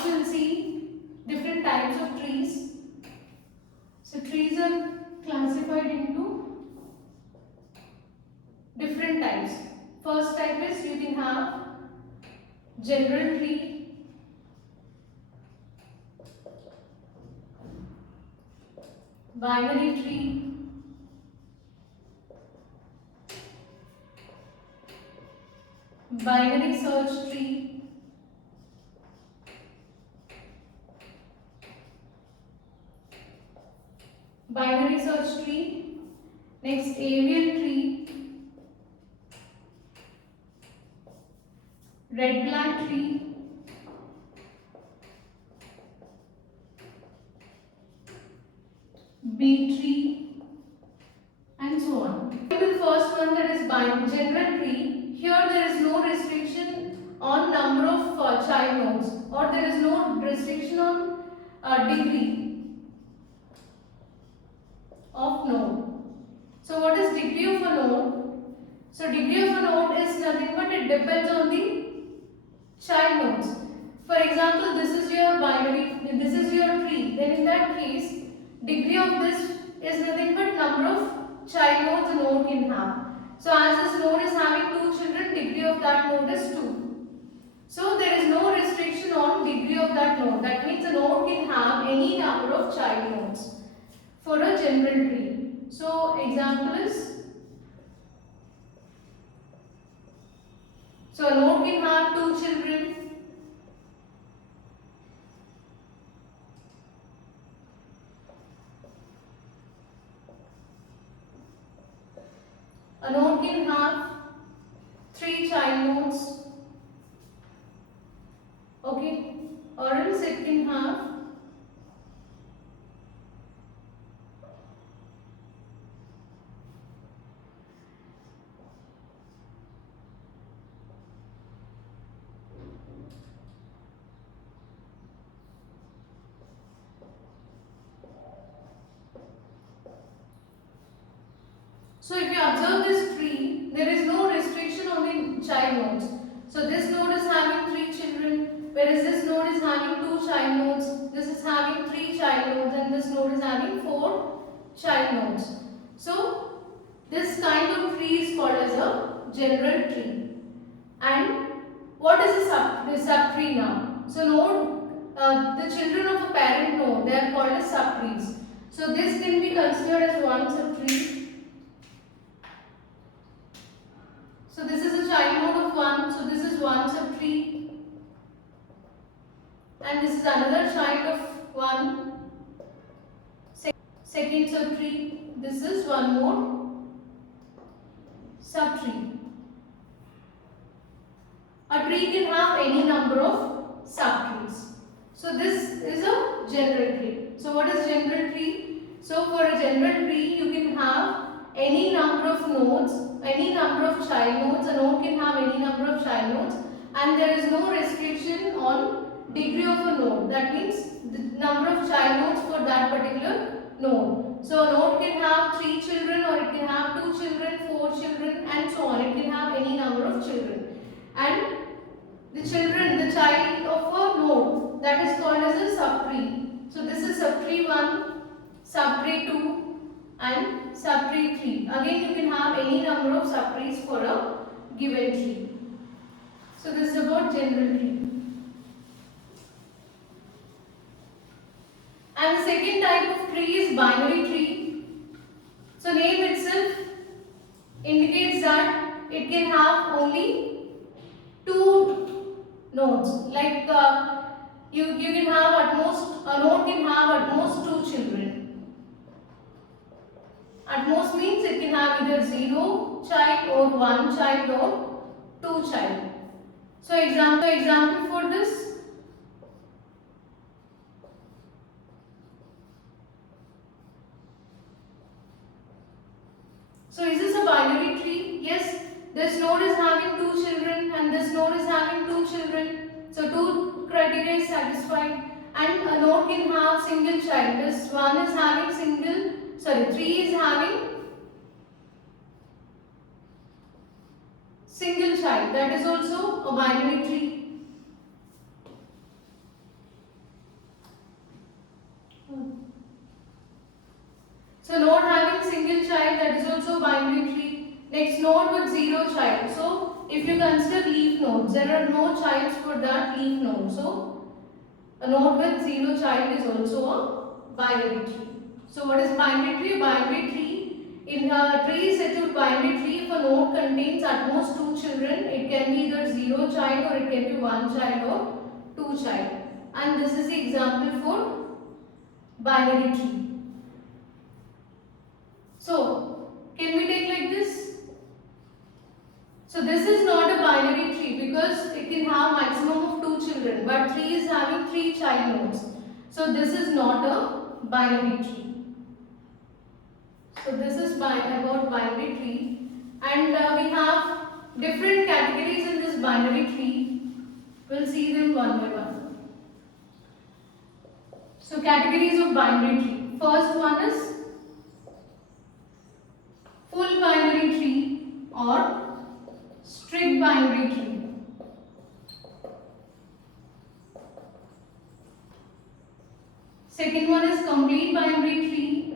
Now we'll see different types of trees. So trees are classified into different types. First type is you can have general tree, binary tree, binary search tree, binary search tree, next avian tree, red black tree, bee tree, and so on. The first one, that is general tree. Here there is no restriction on number of child nodes, or there is no restriction on degree of node. So what is degree of a node? So degree of a node is nothing but it depends on the child nodes. For example, this is your binary, this is your tree. Then in that case, degree of this is nothing but number of child nodes a node can have. So as this node is having 2 children, degree of that node is 2. So there is no restriction on degree of that node. That means a node can have any number of child nodes for a general tree. So example is, so a node can have 2 children. A node can have 3 child nodes, okay, or else it can have so if you observe this tree, there is no restriction on the child nodes. So this node is having 3 children, whereas this node is having 2 child nodes, this is having 3 child nodes, and this node is having 4 child nodes. So this kind of tree is called as a general tree. And what is a subtree now? So node, the children of a parent node, they are called as subtrees. So this can be considered as one subtree. So this is a child node of 1, so this is one subtree, and this is another child of 1, second subtree, this is one more subtree. A tree can have any number of subtrees. So this is a general tree. So what is general tree? So for a general tree, you can have any number of nodes, any number of child nodes. A node can have any number of child nodes, and there is no restriction on degree of a node. That means the number of child nodes for that particular node. So a node can have 3 children, or it can have 2 children, 4 children, and so on. It can have any number of children. And the children, the child of a node, that is called as a subtree. So this is subtree 1, subtree 2, and subtree 3. Again, you can have any number of subtrees for a given tree. So this is about general tree. And the second type of tree is binary tree. So name itself indicates that it can have only 2 nodes. Like you can have at most, a node can have at most 2 children. At most means it can have either 0 child or 1 child or 2 child. So example for this. So is this a binary tree? Yes. This node is having 2 children and this node is having 2 children. So 2 criteria is satisfied, and a node can have single child. This one is having 3 is having single child. That is also a binary tree. So node having single child, that is also a binary tree. Next, node with zero child. So if you consider leaf nodes, there are no childs for that leaf node. So a node with zero child is also a binary tree. So what is binary tree? Binary tree, in a tree said to binary tree if a node contains at most two children. It can be either zero child or it can be one child or two child. And this is the example for binary tree. So can we take like this? So this is not a binary tree because it can have maximum of two children, but tree is having three child nodes. So this is not a binary tree. So this is about binary tree, and we have different categories in this binary tree. We'll see them one by one. So categories of binary tree. First one is full binary tree or strict binary tree. Second one is complete binary tree,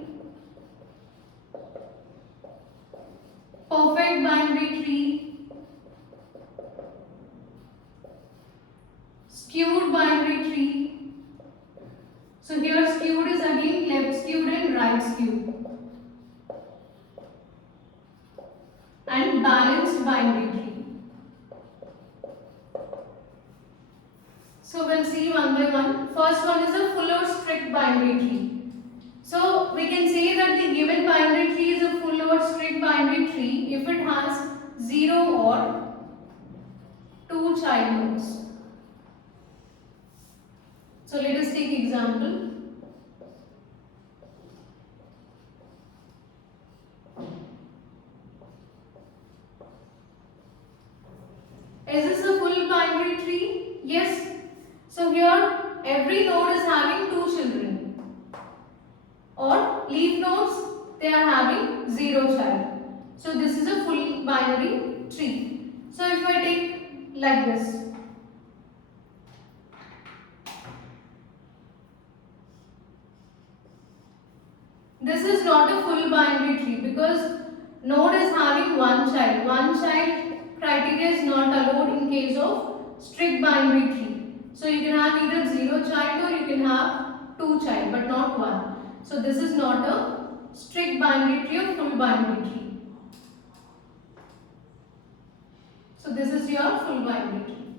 perfect binary tree, skewed binary tree. So here skewed is again left skewed and right skewed. And balanced binary tree. So we'll see one by one. First one is a full or strict binary tree. So we can say that the given binary tree is a full or strict binary tree if it has 0 or 2 child nodes. So let us take example. Is this a full binary tree? Yes. So here every node is having 2 children. Or leaf nodes, they are having 0 child. So this is a full binary tree. So if I take like this. This is not a full binary tree because node is having one child. One child criteria is not allowed in case of strict binary tree. So you can have either 0 child or you can have 2 child but not 1. So this is not a strict binary tree or full binary tree. So this is your full binary tree.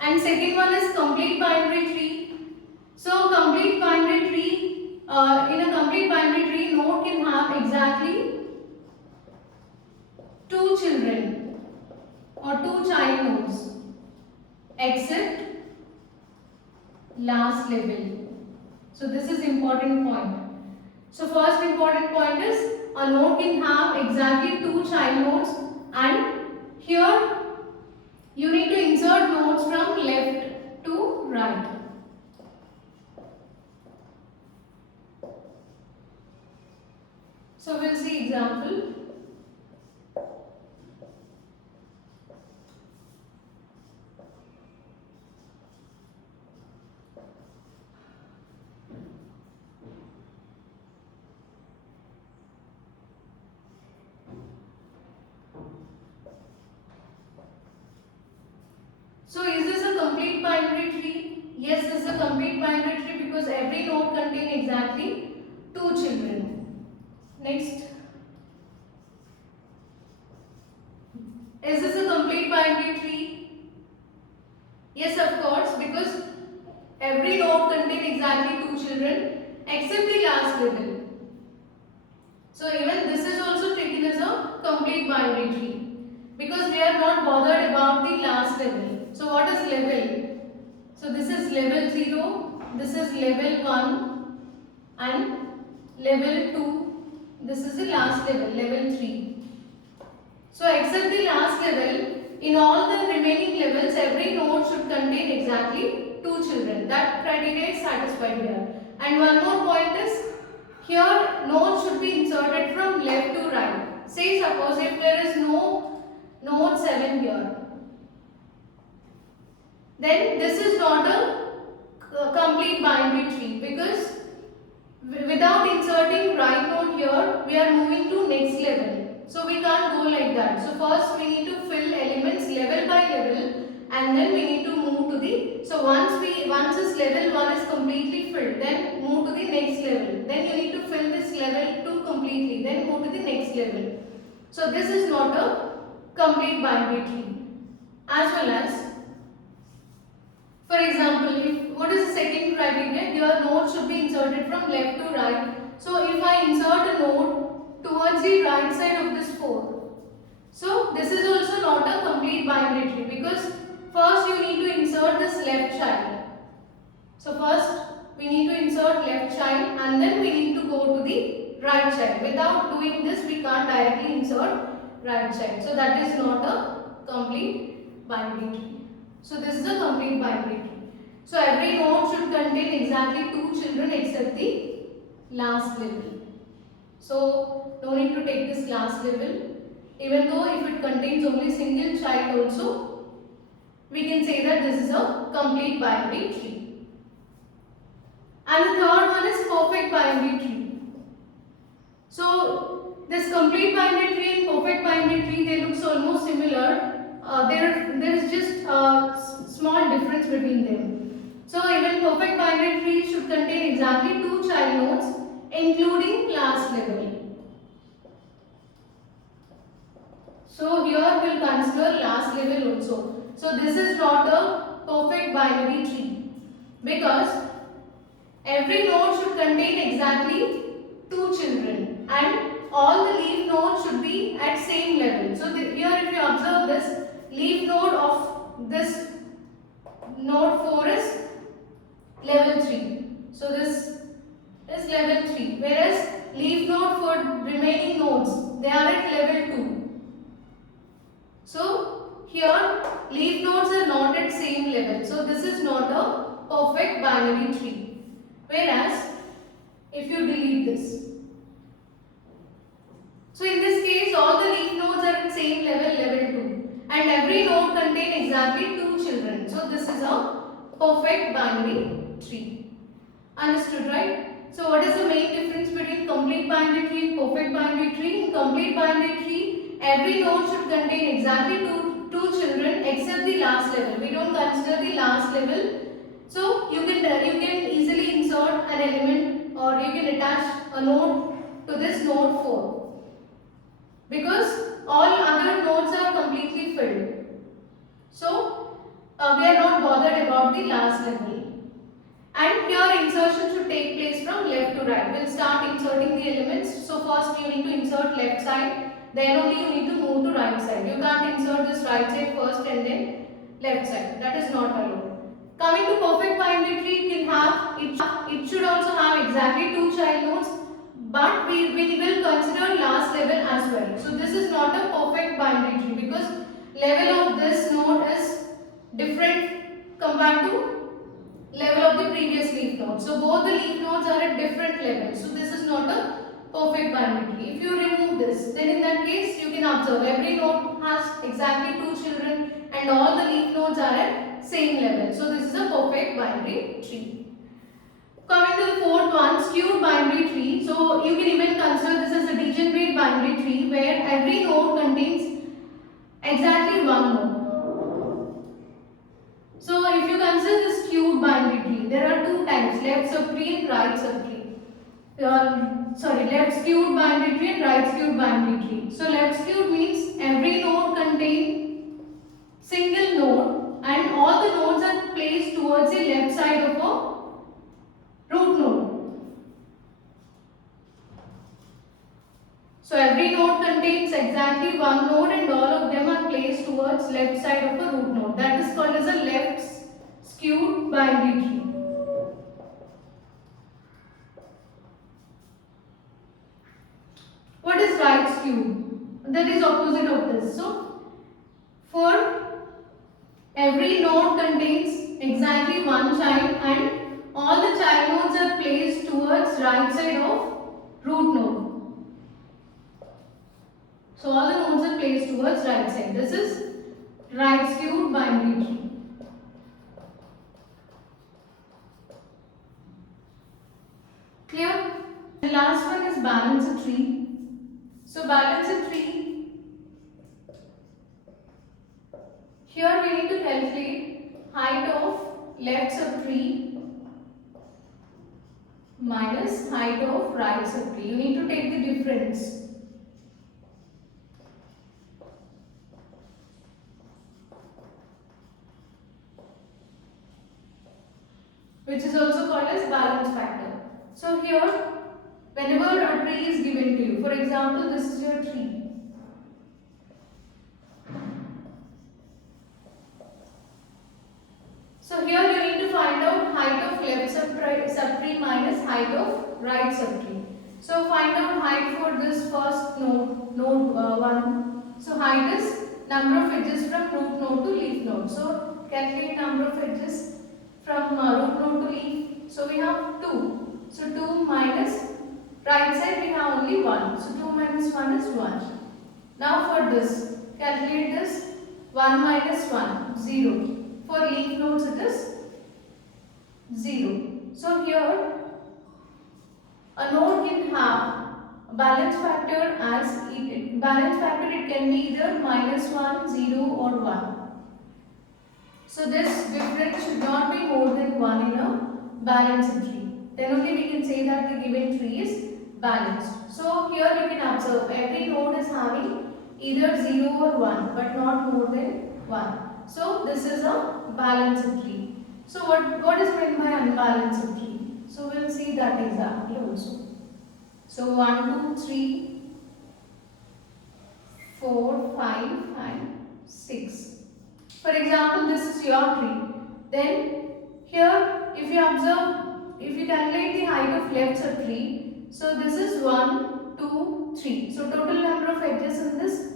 And second one is complete binary tree. So complete binary tree, in a complete binary tree, node can have exactly 2 children or 2 child nodes except last level. So this is important point. So first important point is a node can have exactly 2 child nodes, and here you need to insert nodes from left to right. So we'll see example. So is this a complete binary tree? Yes, this is a complete binary tree because every node contains exactly 2 children. Next. Is this a complete binary tree? Yes, of course, because every node contains exactly 2 children except the last level. So even this is also taken as a complete binary tree because we are not bothered about the last level. So what is level? So this is level 0, this is level 1 and level 2, this is the last level, level 3. So except the last level, in all the remaining levels, every node should contain exactly 2 children. That criteria is satisfied here. And one more point is, here nodes should be inserted from left to right. Say suppose if there is no node 7 here. then this is not a complete binary tree, because without inserting right node here, we are moving to next level. So we can't go like that. So first we need to fill elements level by level, and then we need to move to the, so once this level 1 is completely filled, then move to the next level. Then you need to fill this level 2 completely, then move to the next level. So this is not a complete binary tree. As well as, for example, what is the second criteria? Your node should be inserted from left to right. So if I insert a node towards the right side of this 4, so this is also not a complete binary tree, because first you need to insert this left child. So first we need to insert left child, and then we need to go to the right child. Without doing this, we can't directly insert right child. So that is not a complete binary tree. So this is a complete binary tree. So every node should contain exactly 2 children except the last level. So no need to take this last level. Even though if it contains only single child also, we can say that this is a complete binary tree. And the third one is perfect binary tree. So this complete binary tree and perfect binary tree, they look almost similar. There is just a small difference between them. So even perfect binary tree should contain exactly 2 child nodes, including last level. So here we will consider last level also. So this is not a perfect binary tree, because every node should contain exactly 2 children, and all the leaf nodes should be at same level. So here if you observe this, leaf node of this node 4 is level 3. So this is level 3, whereas leaf node for remaining nodes, they are at level 2. So here leaf nodes are not at same level. So this is not a perfect binary tree. Whereas if you delete this, so in this case all the leaf nodes are at same level, level 2, and every node contains exactly 2 children. So this is a perfect binary tree. Understood, right? So what is the main difference between complete binary tree and perfect binary tree? In complete binary tree, every node should contain exactly two children except the last level. We don't consider the last level. So you can easily insert an element, or you can attach a node to this node 4, because all other nodes are completely filled. So we are not bothered about the last level. And here insertion should take place from left to right. We'll start inserting the elements. So first you need to insert left side, then only you need to move to right side. You can't insert this right side first and then left side. That is not allowed. Coming to perfect binary tree, it should also have exactly 2 child nodes, but we will consider last level as well. So this is not a perfect binary tree, because level of this node is different compared to level of the previous leaf node. So both the leaf nodes are at different levels. So this is not a perfect binary tree. If you remove this, then in that case you can observe every node has exactly 2 children and all the leaf nodes are at same level. So this is a perfect binary tree. Coming to the fourth one, skewed binary tree. So you can even consider this as a degenerate binary tree, where every node contains exactly one node. So if you consider this skewed binary tree, there are 2 types, left subtree and right subtree. Left skewed binary tree and right skewed binary tree. So left skewed means every node contains single node and all the nodes are placed towards the left side of a root node. So every node contains exactly one node and all of them are placed towards left side of a root node. That is called as a left skewed binary tree. What is right skewed? That is opposite of this. So for every node contains exactly one child and all the child nodes are placed towards right side of root node. So all the nodes are placed towards right side. This is right skewed binary tree. Clear? The last one is balance a tree. So balance a tree. Here we need to calculate height of left subtree minus height of right subtree. You need to take the difference. Which is also called as balance factor. So here, whenever a tree is given to you, for example, this is your tree. So here you need to find out height of left subtree minus height of right subtree. So find out height for this first node 1. So height is number of edges from root node to leaf node. So calculate number of edges from root node to leaf. So we have 2. So 2 minus right side we have only 1. So 2 minus 1 is 1. Now for this, calculate this 1 minus 1, 0. For leaf nodes it is 0. So here a node can have a balance factor as it can be either minus 1, 0 or 1. So this difference should not be more than 1 in a balanced tree. Then only we can say that the given tree is balanced. So here you can observe every node is having either 0 or 1 but not more than 1. So this is a balanced tree. So what is meant by unbalanced tree? So we will see that example also. So 1, 2, 3, 4, 5 and 6. For example, this is your tree. Then here if you observe, if you calculate the height of left subtree, so this is 1, 2, 3. So total number of edges in this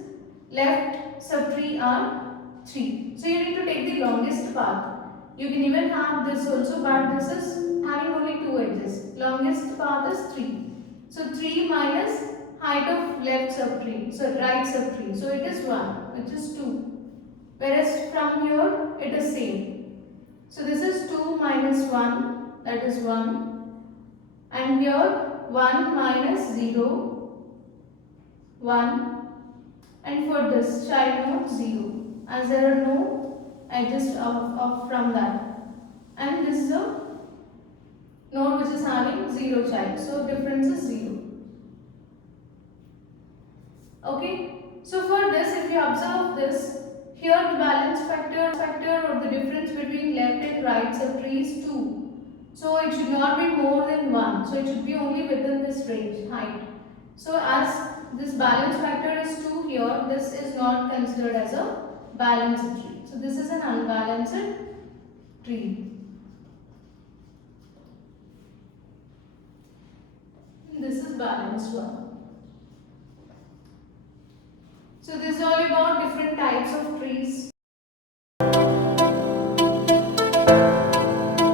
left subtree are 3. So you need to take the longest path. You can even have this also, but this is having only 2 edges. Longest path is 3. So 3 minus height of left subtree, so right subtree. So it is 1, which is 2. Whereas from here it is same. So this is 2 minus 1, that is 1. And here 1 minus 0, 1. And for this child node 0, as there are no edges from that. And this is a node which is having 0 child, so difference is 0. Okay, so for this, if you observe this, here the balance factor or the difference between left and right subtree is 2. So it should not be more than 1. So it should be only within this range, height. So as this balance factor is 2 here, this is not considered as a balanced tree. So this is an unbalanced tree. This is balanced one. So this is all about different types of trees.